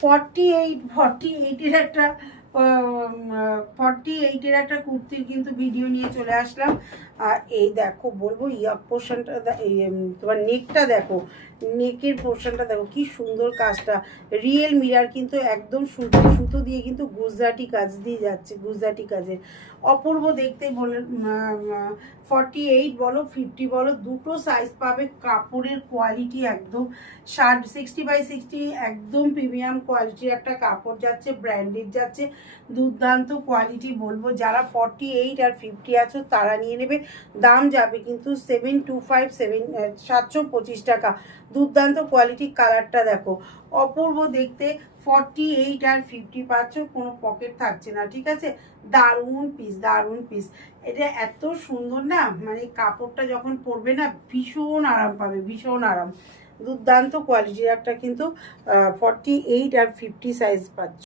48 একটা 48 একটা কুর্তির কিন্তু ভিডিও নিয়ে চলে আসলাম। আর এই দেখো বলবো ইয়ক পোর্শনটা, এই তোমার নেকটা দেখো, নেকের পোর্শনটা দেখো কি সুন্দর কাজটা। রিয়েল মিরার কিন্তু একদম সুতো সুতো দিয়ে কিন্তু গুজরাটি কাজ দিয়ে যাচ্ছে, গুজরাটি কাজের অপূর্ব দেখতে। বলে 48 বলো 50 বলো, দুটো সাইজ পাবে। কাপড়ের কোয়ালিটি একদম 60x60 একদম প্রিমিয়াম কোয়ালিটির একটা কাপড় যাচ্ছে, ব্র্যান্ডেড যাচ্ছে, দুর্দান্ত কোয়ালিটি। বলবো যারা 48 আর 50 আছো তারা নিয়ে নেবে। দাম যাবে কিন্তু 725 টাকা। দুর্দান্ত কোয়ালিটি, কালারটা দেখো অপূর্ব দেখতে। 48 আর 50 পাচ্ছ, কোনো পকেট থাকছে না, ঠিক আছে। দারুণ পিস, দারুণ পিস। এটা এত সুন্দর না, মানে কাপড়টা যখন পরবে না ভীষণ আরাম পাবে, ভীষণ আরাম। দুর্দান্ত কোয়ালিটির একটা কিন্তু 48 আর 50 সাইজ পাচ্ছ।